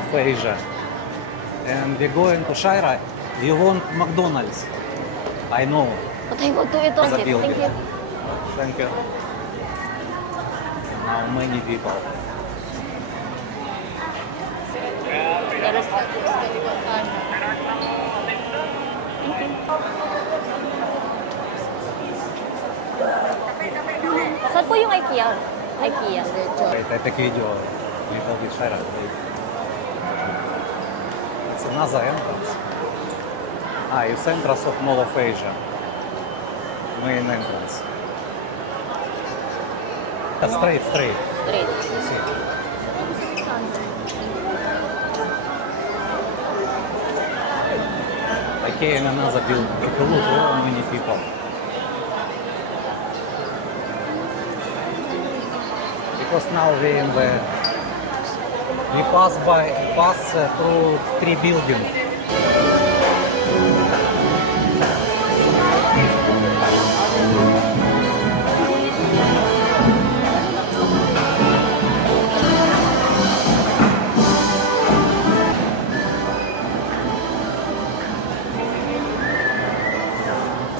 of Asia. And we're going to Shaira. You want McDonald's? I know. But I want to eat on The it. building. Thank you. Thank you. Now many people. The restaurant is very good. Thank you. Saan po yung IKEA? IKEA. Wait, I take video. Little bit Shaira. It's another entrance. It's entrance of Mall of Asia. Main entrance. Straight. Straight. See. IKEA in another building. Take a look, how many people. Because now we pass through 3 buildings.